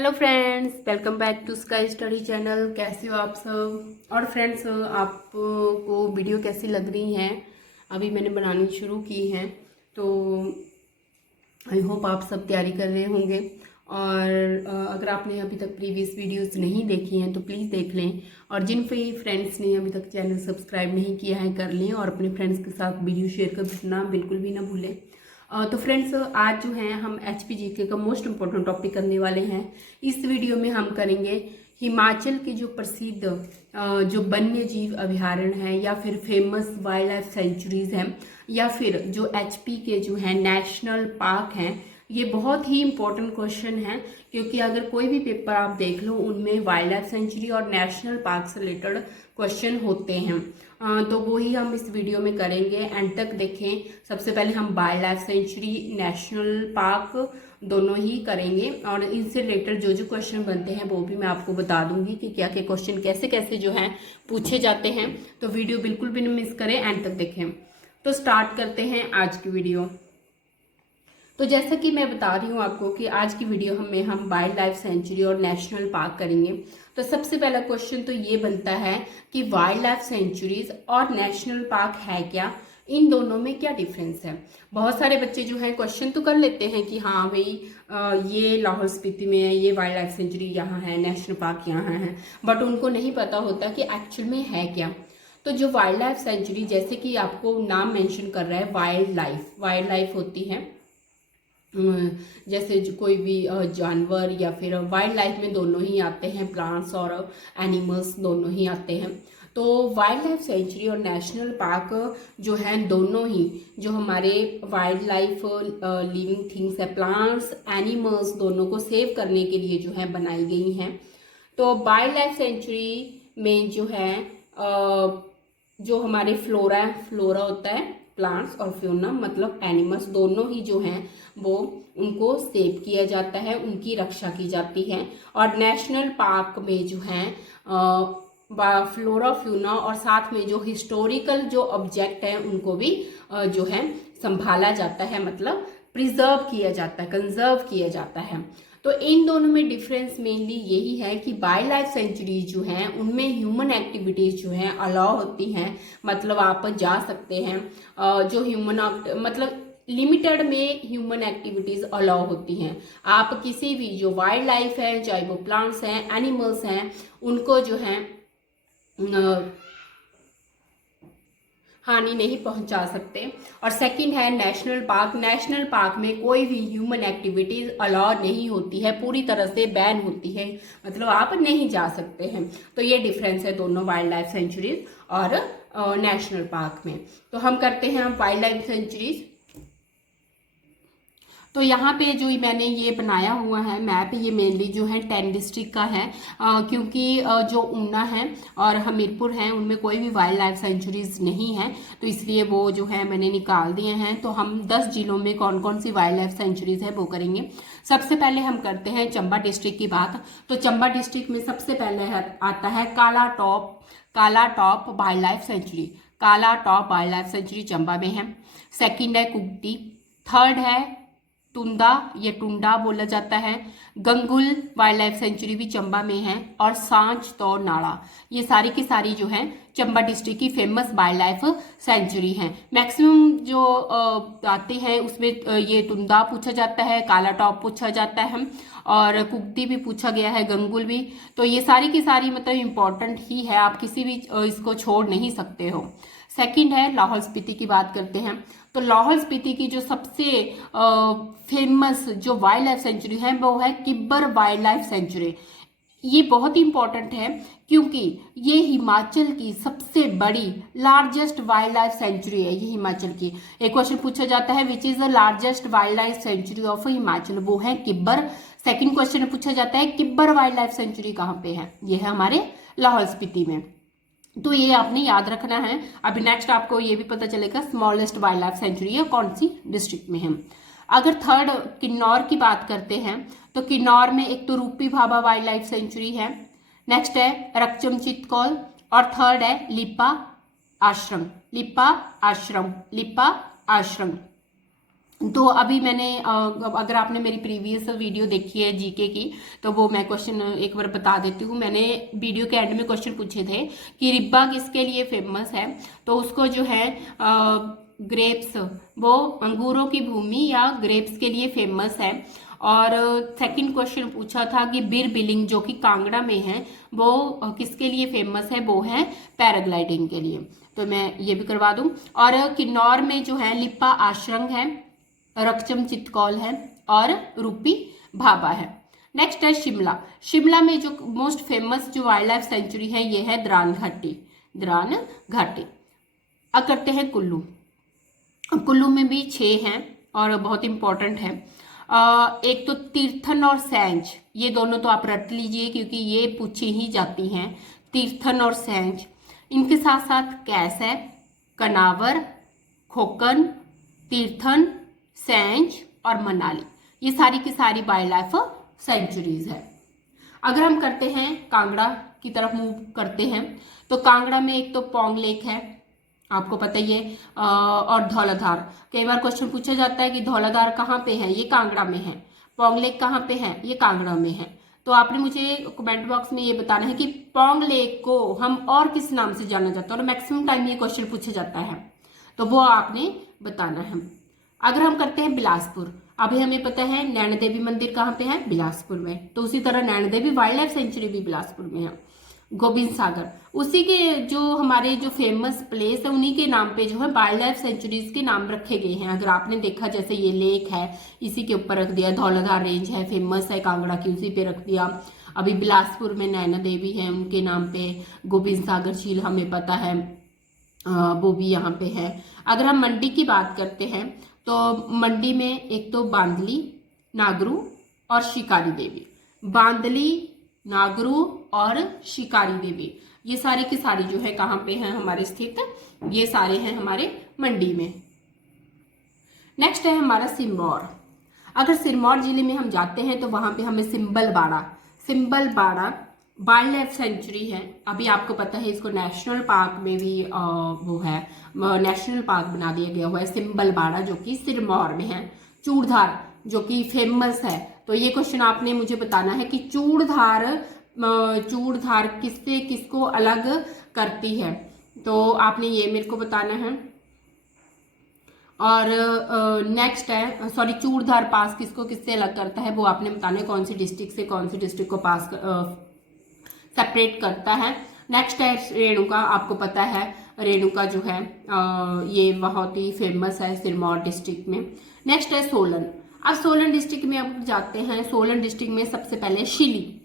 Hello friends, welcome back to Sky Study channel. कैसे हो आप सब। और फ्रेंड्स, आपको वीडियो कैसी लग रही हैं? अभी मैंने बनानी शुरू की है, तो आई होप आप सब तैयारी कर रहे होंगे। और अगर आपने अभी तक प्रीवियस वीडियोस नहीं देखी हैं तो प्लीज़ देख लें। और जिन भी फ्रेंड्स ने अभी तक चैनल सब्सक्राइब नहीं किया है कर लें, और अपने फ्रेंड्स के साथ वीडियो शेयर करना बिल्कुल भी ना भूलें। तो फ्रेंड्स, आज जो है हम HPGK का मोस्ट इम्पोर्टेंट टॉपिक करने वाले हैं। इस वीडियो में हम करेंगे हिमाचल के जो प्रसिद्ध जो वन्य जीव अभयारण्य है, या फिर फेमस वाइल्ड लाइफ सेंचुरीज हैं, या फिर जो HP के जो है नेशनल पार्क हैं। ये बहुत ही इंपॉर्टेंट क्वेश्चन है, क्योंकि अगर कोई भी पेपर आप देख लो उनमें वाइल्ड लाइफ सेंचुरी और नेशनल पार्क से रिलेटेड क्वेश्चन होते हैं। तो वो ही हम इस वीडियो में करेंगे, एंड तक देखें। सबसे पहले हम wild life sanctuary, national park दोनों ही करेंगे, और इनसे रिलेटेड जो जो क्वेश्चन बनते हैं वो भी मैं आपको बता दूंगी कि क्या क्या क्वेश्चन कैसे कैसे जो है पूछे जाते हैं। तो वीडियो बिल्कुल भी नहीं मिस करें, एंड तक देखें। तो स्टार्ट करते हैं आज की वीडियो। तो जैसा कि मैं बता रही हूँ आपको कि आज की वीडियो में हम वाइल्ड लाइफ सेंचुरी और नेशनल पार्क करेंगे। तो सबसे पहला क्वेश्चन तो ये बनता है कि वाइल्ड लाइफ सेंचुरीज और नेशनल पार्क है क्या, इन दोनों में क्या डिफरेंस है। बहुत सारे बच्चे जो है क्वेश्चन तो कर लेते हैं कि हाँ भाई ये लाहौल स्पीति में है, ये वाइल्ड लाइफ सेंचुरी यहाँ है, नेशनल पार्क यहाँ है, बट उनको नहीं पता होता कि एक्चुअल में है क्या। तो जो वाइल्ड लाइफ सेंचुरी, जैसे कि आपको नाम मेंशन कर रहा है वाइल्ड लाइफ होती है, जैसे जो कोई भी जानवर या फिर वाइल्ड लाइफ में दोनों ही आते हैं, प्लांट्स और एनिमल्स दोनों ही आते हैं। तो वाइल्ड लाइफ सेंचुरी और नेशनल पार्क जो है दोनों ही जो हमारे वाइल्ड लाइफ लिविंग थिंग्स है, प्लांट्स एनिमल्स, दोनों को सेव करने के लिए जो है बनाई गई हैं। तो वाइल्ड लाइफ सेंचुरी में जो है जो हमारे फ्लोरा होता है, प्लांट्स, और फ्योना मतलब एनिमल्स, दोनों ही जो हैं वो उनको सेव किया जाता है, उनकी रक्षा की जाती है। और नेशनल पार्क में जो है फ्लोरा फ्यूना और साथ में जो हिस्टोरिकल जो ऑब्जेक्ट है उनको भी जो है संभाला जाता है, मतलब प्रिजर्व किया जाता है, कंजर्व किया जाता है। तो इन दोनों में डिफरेंस मेनली यही है कि वाइल्ड लाइफ सेंचुरीज जो हैं उनमें ह्यूमन एक्टिविटीज जो हैं अलाउ होती हैं, मतलब आप जा सकते हैं। जो ह्यूमन मतलब लिमिटेड में ह्यूमन एक्टिविटीज अलाउ होती हैं। आप किसी भी जो वाइल्ड लाइफ है, चाहे वो प्लांट्स हैं, एनिमल्स हैं, उनको जो है हानि नहीं पहुंचा सकते। और सेकंड है नेशनल पार्क में कोई भी ह्यूमन एक्टिविटीज अलाउ नहीं होती है, पूरी तरह से बैन होती है, मतलब आप नहीं जा सकते हैं। तो ये डिफरेंस है दोनों वाइल्ड लाइफ सेंचुरीज और नेशनल पार्क में। तो हम करते हैं वाइल्ड लाइफ सेंचुरीज। तो यहाँ पे जो मैंने ये बनाया हुआ है मैप, ये मेनली जो है 10 डिस्ट्रिक्ट का है, क्योंकि जो ऊना है और हमीरपुर है उनमें कोई भी वाइल्ड लाइफ सेंचुरीज नहीं है, तो इसलिए वो जो है मैंने निकाल दिए हैं। तो हम 10 जिलों में कौन कौन सी वाइल्ड लाइफ सेंचुरीज है वो करेंगे। सबसे पहले हम करते हैं चंबा डिस्ट्रिक्ट की बात। तो चंबा डिस्ट्रिक्ट में सबसे पहले आता है काला टॉप वाइल्ड लाइफ सेंचुरी। काला top wild life sanctuary Chamba में है। सेकेंड है कुगती। थर्ड है टुंडा, ये टुंडा बोला जाता है। गंगुल वाइल्ड लाइफ सेंचुरी भी चंबा में है। और सांच तो नाड़ा, ये सारी की सारी जो है चंबा डिस्ट्रिक्ट की फेमस वाइल्ड लाइफ सेंचुरी हैं। मैक्सिमम जो आते हैं उसमें ये टुंडा पूछा जाता है, काला टॉप पूछा जाता है, और कुगती भी पूछा गया है, गंगुल भी। तो ये सारी की सारी मतलब इम्पोर्टेंट ही है, आप किसी भी इसको छोड़ नहीं सकते हो। सेकंड है लाहौल स्पीति की बात करते हैं। तो लाहौल स्पीति की जो सबसे फेमस जो वाइल्ड लाइफ सेंचुरी है वो है किब्बर वाइल्ड लाइफ सेंचुरी। ये बहुत ही इंपॉर्टेंट है क्योंकि ये हिमाचल की सबसे बड़ी लार्जेस्ट वाइल्ड लाइफ सेंचुरी है, ये हिमाचल की। एक क्वेश्चन पूछा जाता है विच is the largest wildlife sanctuary of Himachal, वो है किब्बर। सेकंड क्वेश्चन पूछा जाता है किब्बर वाइल्ड लाइफ सेंचुरी कहाँ पे है, ये है हमारे लाहौल स्पीति में। तो ये आपने याद रखना है। अभी नेक्स्ट आपको ये भी पता चलेगा स्मॉलेस्ट वाइल्ड लाइफ सेंचुरी है कौन सी डिस्ट्रिक्ट में है। अगर थर्ड किन्नौर की बात करते हैं तो किन्नौर में एक तो रूपी भाभा वाइल्ड लाइफ सेंचुरी है, नेक्स्ट है रकचम चितकौल, और थर्ड है लिपा आश्रम। तो अभी मैंने अगर आपने मेरी प्रीवियस वीडियो देखी है जीके की, तो वो मैं क्वेश्चन एक बार बता देती हूँ। मैंने वीडियो के एंड में क्वेश्चन पूछे थे कि रिब्बा किसके लिए फेमस है, तो उसको जो है ग्रेप्स, वो अंगूरों की भूमि या ग्रेप्स के लिए फेमस है। और सेकंड क्वेश्चन पूछा था कि बीर बिलिंग जो कि कांगड़ा में है, वो किसके लिए फेमस है, वो है पैराग्लाइडिंग के लिए। तो मैं ये भी करवा दूं। और किन्नौर में जो है लिप्पा आश्रम है, रक्षम चितकौल है और रूपी भाभा है। नेक्स्ट है शिमला। शिमला में जो मोस्ट फेमस जो वाइल्ड लाइफ सेंचुरी है ये है द्रान घाटी, द्रान घाटी। अब करते हैं कुल्लू। कुल्लू में भी 6 हैं और बहुत इंपॉर्टेंट है। एक तो तीर्थन और सैंज, ये दोनों तो आप रट लीजिए क्योंकि ये पूछी ही जाती हैं, तीर्थन और सैंज। इनके साथ साथ कैस है, कनावर, खोकन, तीर्थन, सैंज और मनाली, ये सारी की सारी वाइल्ड लाइफ सेंचुरीज है। अगर हम करते हैं कांगड़ा की तरफ मूव करते हैं, तो कांगड़ा में एक तो पोंग लेक है, आपको पता ही है, और धौलाधार। कई बार क्वेश्चन पूछा जाता है कि धौलाधार कहाँ पे है, ये कांगड़ा में है। पोंग लेक कहाँ पे है, ये कांगड़ा में है। तो आपने मुझे कमेंट बॉक्स में ये बताना है कि पोंग लेक को हम और किस नाम से जाना जाता है, और मैक्सिमम टाइम ये क्वेश्चन पूछा जाता है, तो वो आपने बताना है। अगर हम करते हैं बिलासपुर, अभी हमें पता है नैना देवी मंदिर कहाँ पे है, बिलासपुर में, तो उसी तरह Naina Devi wild life sanctuary भी बिलासपुर में है। गोबिंद सागर, उसी के जो हमारे जो फेमस प्लेस है उन्हीं के नाम पे जो है वाइल्ड लाइफ सेंचुरीज के नाम रखे गए हैं। अगर आपने देखा, जैसे ये लेक है इसी के ऊपर रख दिया, धौलाधार रेंज है फेमस है कांगड़ा की, उसी पे रख दिया। अभी बिलासपुर में नैना देवी है उनके नाम पे, गोबिंद सागर झील हमें पता है वो भी यहाँ पे है। अगर हम मंडी की बात करते हैं, तो मंडी में एक तो बांदली, नागरू और शिकारी देवी, बांदली, नागरू और शिकारी देवी, ये सारे की सारी जो है कहाँ पे हैं हमारे स्थित, ये सारे हैं हमारे मंडी में। नेक्स्ट है हमारा सिरमौर। अगर सिरमौर जिले में हम जाते हैं तो वहां पे हमें सिंबलबाड़ा, सिंबलबाड़ा वाइल्ड लाइफ सेंचुरी है। अभी आपको पता है इसको नेशनल पार्क में भी वो है, नेशनल पार्क बना दिया गया हुआ है सिंबलबाड़ा, जो कि सिरमौर में है। चूड़धार जो कि फेमस है, तो ये क्वेश्चन आपने मुझे बताना है कि चूड़धार, चूड़धार किससे किसको अलग करती है, तो आपने ये मेरे को बताना है। और नेक्स्ट है, सॉरी, चूड़धार पास किसको किससे अलग करता है, वो आपने बताना है, कौन सी डिस्ट्रिक्ट से कौन सी डिस्ट्रिक्ट को पास सेपरेट करता है। नेक्स्ट है रेणुका, आपको पता है रेणुका जो है ये बहुत ही फेमस है सिरमौर डिस्ट्रिक्ट में। नेक्स्ट है सोलन। अब सोलन डिस्ट्रिक्ट में अब जाते हैं, सोलन डिस्ट्रिक्ट में सबसे पहले शिली,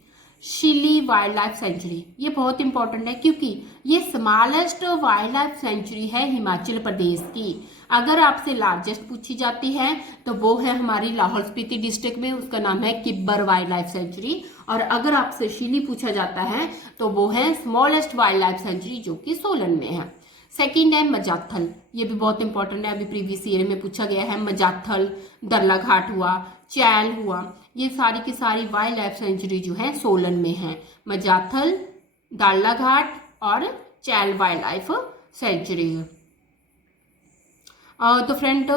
शिली वाइल्ड लाइफ सेंचुरी, ये बहुत इंपॉर्टेंट है क्योंकि ये स्मॉलेस्ट वाइल्ड लाइफ सेंचुरी है हिमाचल प्रदेश की। अगर आपसे लार्जेस्ट पूछी जाती है तो वो है हमारी लाहौल स्पीति डिस्ट्रिक्ट में, उसका नाम है किब्बर वाइल्ड लाइफ सेंचुरी। और अगर आपसे शिली पूछा जाता है तो वो है स्मॉलेस्ट वाइल्ड लाइफ सेंचुरी जो कि सोलन में है। सेकंड है मजाथल, ये भी बहुत इंपॉर्टेंट है, अभी प्रीवियस ईयर में पूछा गया है। मजाथल, दरला घाट हुआ, चैल हुआ, ये सारी की सारी वाइल्ड लाइफ सेंचुरी जो है सोलन में है। मजाथल, दाड़ला घाट और चैल वाइल्ड लाइफ सेंचुरी। तो फ्रेंड,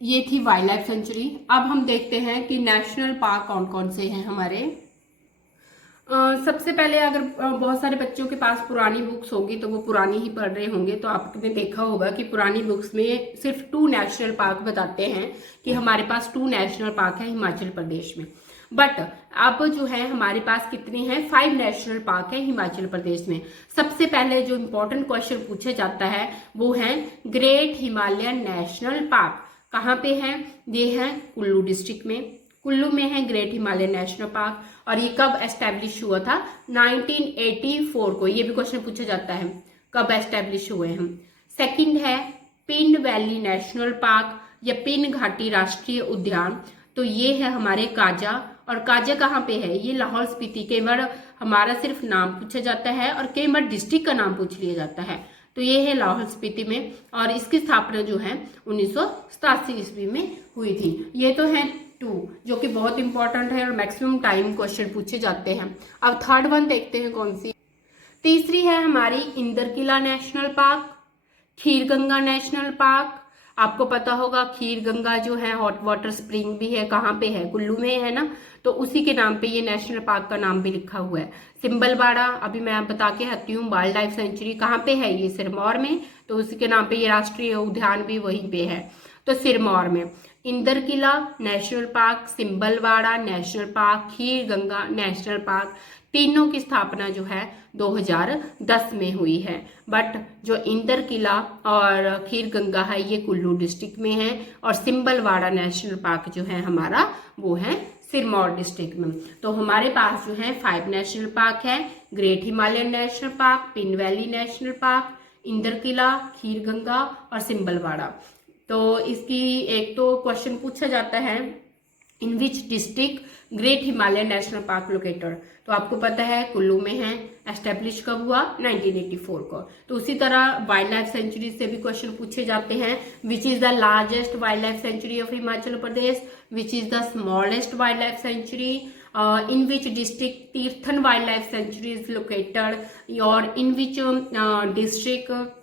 ये थी वाइल्ड लाइफ सेंचुरी। अब हम देखते हैं कि नेशनल पार्क कौन कौन से हैं हमारे। सबसे पहले, अगर बहुत सारे बच्चों के पास पुरानी बुक्स होगी तो वो पुरानी ही पढ़ रहे होंगे, तो आपने देखा होगा कि पुरानी बुक्स में सिर्फ 2 नेशनल पार्क बताते हैं कि हमारे पास 2 नेशनल पार्क है हिमाचल प्रदेश में। बट अब जो है हमारे पास कितने हैं, 5 नेशनल पार्क है हिमाचल प्रदेश में। सबसे पहले जो इम्पोर्टेंट क्वेश्चन पूछा जाता है वो है ग्रेट हिमालयन नेशनल पार्क कहाँ पे है, ये है कुल्लू डिस्ट्रिक्ट में। कुल्लू में है ग्रेट हिमालयन नेशनल पार्क, और ये कब एस्टेब्लिश हुआ था, 1984 को। ये भी क्वेश्चन पूछा जाता है कब एस्टेब्लिश हुए हैं। सेकंड है पिन वैली नेशनल पार्क या पिन घाटी राष्ट्रीय उद्यान, तो ये है हमारे काजा। और काजा कहाँ पे है, ये लाहौल स्पीति। कई बार हमारा सिर्फ नाम पूछा जाता है और कई बार डिस्ट्रिक्ट का नाम पूछ लिया जाता है, तो ये है लाहौल स्पीति में, और इसकी स्थापना जो है 1987 ईस्वी में हुई थी। ये तो है 2 जो कि बहुत इंपॉर्टेंट है और मैक्सिमम टाइम क्वेश्चन पूछे जाते हैं। अब थर्ड वन देखते हैं कौन सी। तीसरी है हमारी Inderkilla national park, Kheerganga national park, आपको पता होगा खीर गंगा जो है हॉट वाटर स्प्रिंग भी है, कहाँ पे है, कुल्लू में है ना, तो उसी के नाम पे ये नेशनल पार्क का नाम भी लिखा हुआ है। सिंबलवाड़ा अभी मैं बता के हटी हूँ, वाइल्ड लाइफ सेंचुरी कहाँ पे है, ये सिरमौर में, तो उसी के नाम पे ये राष्ट्रीय उद्यान भी वहीं पे है, तो सिरमौर में। Inder Kila national park, Simbalbara national park, Kheer Ganga national park, तीनों की स्थापना जो है 2010 में हुई है। बट जो इंदर किला और खीर गंगा है ये कुल्लू डिस्ट्रिक्ट में है, और सिंबलवाड़ा नेशनल पार्क जो है हमारा वो है सिरमौर डिस्ट्रिक्ट में। तो हमारे पास जो है 5 नेशनल पार्क है, great Himalayan national park, Pin valley national park, Inder Kila, Kheer Ganga और सिंबलवाड़ा। तो इसकी एक तो क्वेश्चन पूछा जाता है, in which district great Himalayan national park located, तो आपको पता है कुल्लू में है, एस्टेब्लिश कब हुआ 1984 को। तो उसी तरह वाइल्ड लाइफ सेंचुरी से भी क्वेश्चन पूछे जाते हैं, which is the largest wildlife sanctuary of Himachal Pradesh, which is the smallest wildlife sanctuary, in which district Tirthan wildlife sanctuary is located, और in which district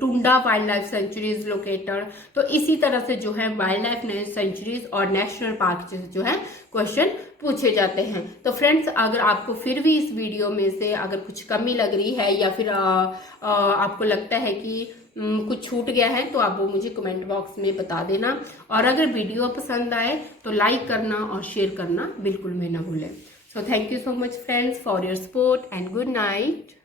Tunda wildlife sanctuary's located. तो इसी तरह से जो है वाइल्ड लाइफ सेंचुरीज और national park से जो है क्वेश्चन पूछे जाते हैं। तो फ्रेंड्स, अगर आपको फिर भी इस वीडियो में से अगर कुछ कमी लग रही है या फिर आपको लगता है कि कुछ छूट गया है, तो आप वो मुझे कमेंट बॉक्स में बता देना। और अगर वीडियो पसंद आए तो लाइक करना और शेयर करना बिल्कुल भी ना भूलें। So thank you so much friends for your support and good night.